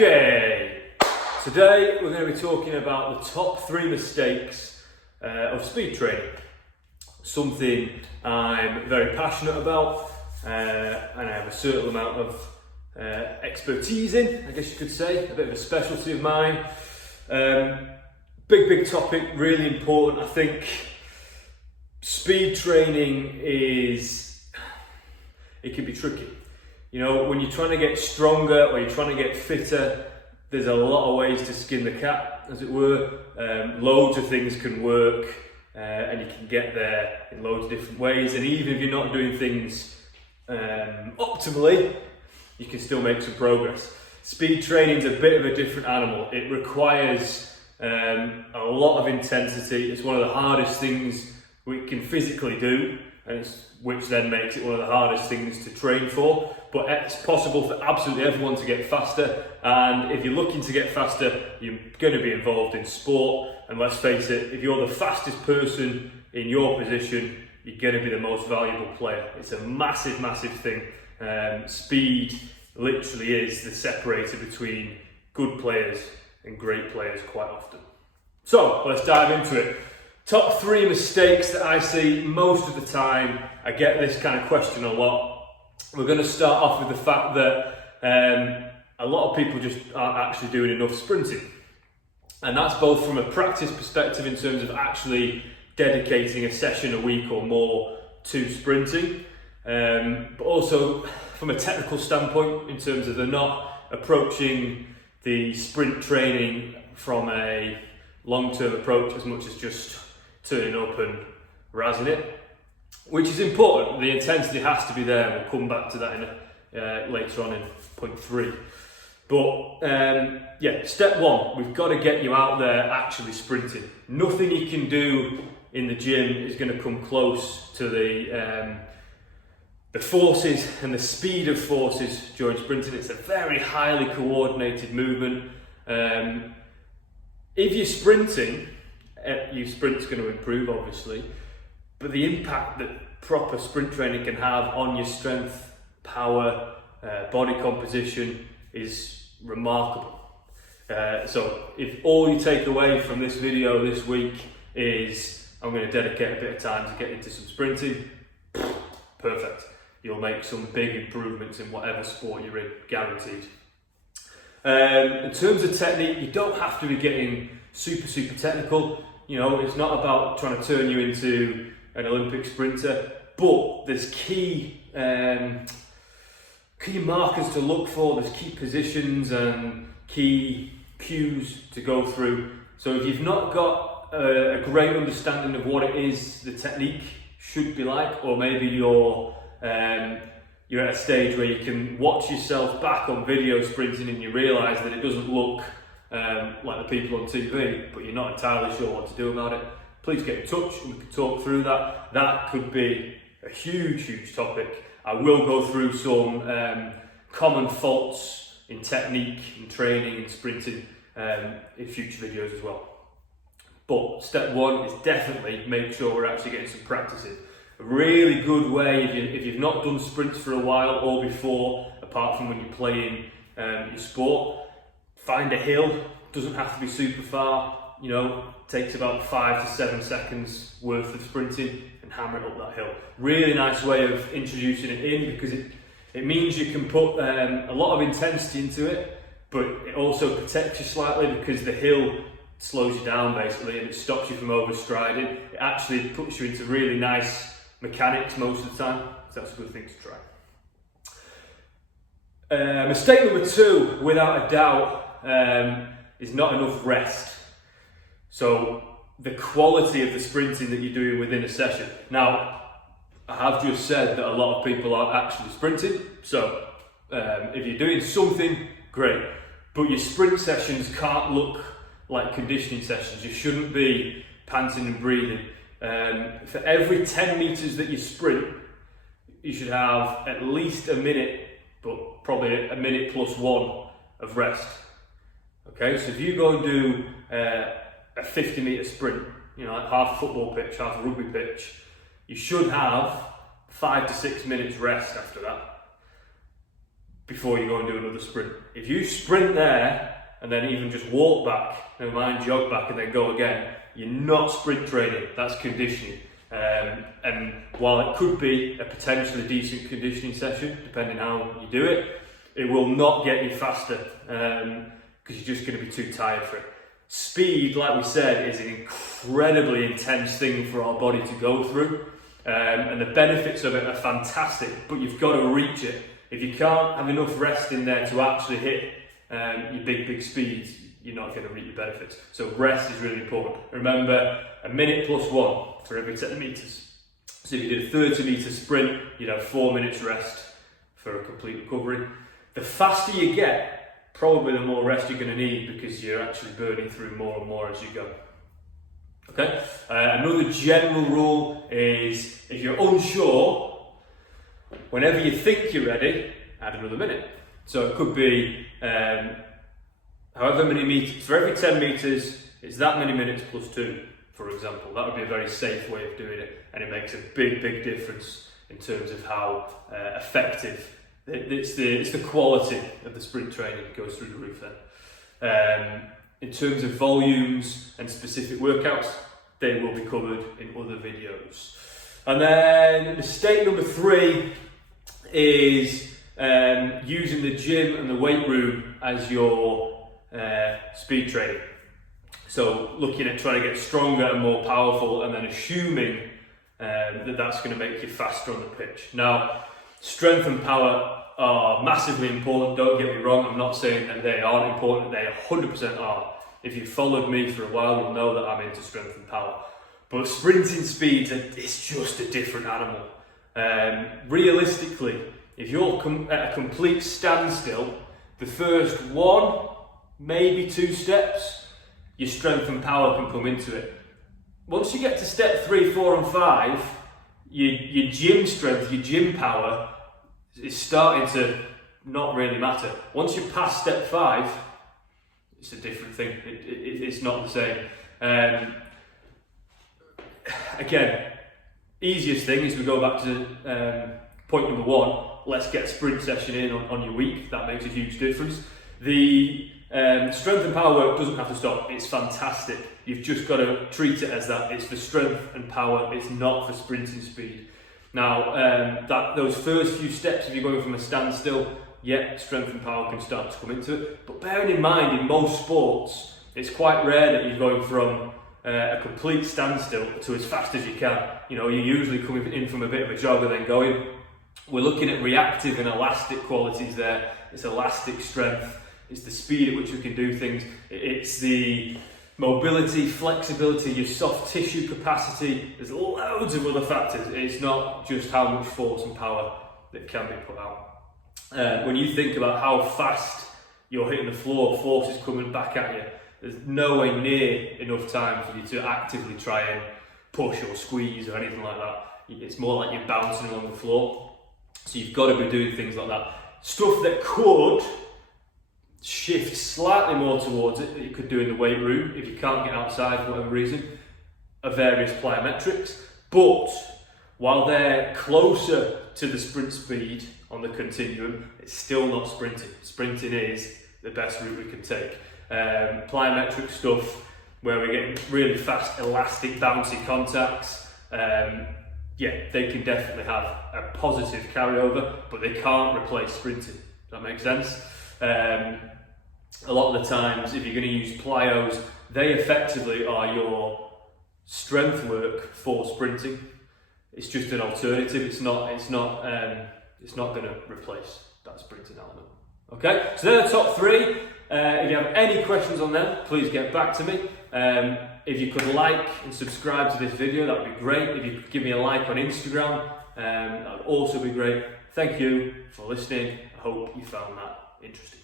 Okay, today we're going to be talking about the top 3 mistakes of speed training. Something I'm very passionate about and I have a certain amount of expertise in, I guess you could say, a bit of a specialty of mine. Big topic, really important. I think speed training it can be tricky. You know, when you're trying to get stronger or you're trying to get fitter, there's a lot of ways to skin the cat, as it were. Loads of things can work and you can get there in loads of different ways. And even if you're not doing things optimally, you can still make some progress. Speed training is a bit of a different animal. It requires a lot of intensity. It's one of the hardest things we can physically do, and which then makes it one of the hardest things to train for. But it's possible for absolutely everyone to get faster, and if you're looking to get faster, you're going to be involved in sport. And let's face it, if you're the fastest person in your position, you're going to be the most valuable player. It's a massive thing. Speed literally is the separator between good players and great players quite often. So let's dive into it. Top 3 mistakes that I see most of the time. I get this kind of question a lot. We're going to start off with the fact that a lot of people just aren't actually doing enough sprinting. And that's both from a practice perspective in terms of actually dedicating a session a week or more to sprinting, but also from a technical standpoint in terms of they're not approaching the sprint training from a long-term approach as much as just turning up and razzing it, which is important. The intensity has to be there. We'll come back to that later on in point 3. But step 1, we've got to get you out there actually sprinting. Nothing you can do in the gym is going to come close to the forces and the speed of forces during sprinting. It's a very highly coordinated movement. If you're sprinting, your sprint's going to improve, obviously, but the impact that proper sprint training can have on your strength, power, body composition is remarkable. So if all you take away from this video this week is I'm going to dedicate a bit of time to get into some sprinting, perfect. You'll make some big improvements in whatever sport you're in, guaranteed. In terms of technique, you don't have to be getting super technical. You know, it's not about trying to turn you into an Olympic sprinter, but there's key markers to look for, there's key positions and key cues to go through. So if you've not got a great understanding of what it is the technique should be like, or maybe you're at a stage where you can watch yourself back on video sprinting and you realise that it doesn't look like the people on TV, but you're not entirely sure what to do about it, please get in touch and we can talk through that. That could be a huge topic. I will go through some common faults in technique, in training, in sprinting in future videos as well. But step 1 is definitely make sure we're actually getting some practice in. A really good way, if you've not done sprints for a while or before, apart from when you're playing your sport, find a hill. Doesn't have to be super far, you know, takes about 5 to 7 seconds worth of sprinting and hammer it up that hill. Really nice way of introducing it in, because it means you can put a lot of intensity into it, but it also protects you slightly because the hill slows you down basically and it stops you from overstriding. It actually puts you into really nice mechanics most of the time, so that's a good thing to try. Mistake number 2, without a doubt, is not enough rest. So the quality of the sprinting that you're doing within a session. Now, I have just said that a lot of people aren't actually sprinting, so if you're doing something, great, but your sprint sessions can't look like conditioning sessions. You shouldn't be panting and breathing. For every 10 meters that you sprint, you should have at least a minute, but probably a minute plus 1 of rest. Okay, so if you go and do a 50 meter sprint, you know, like half a football pitch, half a rugby pitch, you should have 5 to 6 minutes rest after that. before you go and do another sprint. If you sprint there and then even just walk back, never mind jog back and then go again, you're not sprint training, that's conditioning. And while it could be a potentially decent conditioning session, depending how you do it, it will not get you faster because you're just going to be too tired for it. Speed, like we said, is an incredibly intense thing for our body to go through, and the benefits of it are fantastic, but you've got to reach it. If you can't have enough rest in there to actually hit your big speeds, you're not going to reap your benefits. So rest is really important. Remember, a minute plus 1 for every 10 metres. So if you did a 30 metre sprint, you'd have 4 minutes rest for a complete recovery. The faster you get, probably the more rest you're going to need because you're actually burning through more and more as you go. Okay? Another general rule is if you're unsure, whenever you think you're ready, add another minute. So it could be however many meters, for every 10 meters, it's that many minutes plus 2, for example. That would be a very safe way of doing it, and it makes a big difference in terms of how effective. It's the quality of the sprint training that goes through the roof then. In terms of volumes and specific workouts, they will be covered in other videos. And then mistake number 3 is using the gym and the weight room as your speed training. So looking at trying to get stronger and more powerful and then assuming that that's going to make you faster on the pitch. Now, strength and power are massively important, don't get me wrong. I'm not saying that they aren't important, they 100% are. If you've followed me for a while, you'll know that I'm into strength and power. But sprinting speeds, it's just a different animal. Realistically, if you're at a complete standstill, the first 1, maybe 2 steps, your strength and power can come into it. Once you get to step 3, 4 and 5, your gym strength, your gym power is starting to not really matter. Once you pass step 5, it's a different thing. It's not the same. Again, easiest thing is we go back to point number 1. Let's get a sprint session in on your week. That makes a huge difference. The strength and power work doesn't have to stop. It's fantastic. You've just got to treat it as that. It's for strength and power. It's not for sprinting speed. Now, those first few steps, if you're going from a standstill, strength and power can start to come into it. But bearing in mind, in most sports, it's quite rare that you're going from a complete standstill to as fast as you can. You know, you're usually coming in from a bit of a jog and then going. We're looking at reactive and elastic qualities there. It's elastic strength. It's the speed at which we can do things. It's the mobility, flexibility, your soft tissue capacity. There's loads of other factors. It's not just how much force and power that can be put out. When you think about how fast you're hitting the floor, force is coming back at you, there's nowhere near enough time for you to actively try and push or squeeze or anything like that. It's more like you're bouncing along the floor. So you've got to be doing things like that. Stuff that could shift slightly more towards it that you could do in the weight room if you can't get outside for whatever reason are various plyometrics. But while they're closer to the sprint speed on the continuum, it's still not sprinting. Sprinting is the best route we can take. Plyometric stuff where we're getting really fast, elastic, bouncy contacts. They can definitely have a positive carryover, but they can't replace sprinting. Does that make sense? A lot of the times, if you're going to use plyos, they effectively are your strength work for sprinting. It's just an alternative. It's not going to replace that sprinting element. Okay, so they're the top 3. If you have any questions on them, please get back to me. If you could like and subscribe to this video, that would be great. If you could give me a like on Instagram, that would also be great. Thank you for listening. I hope you found that interesting.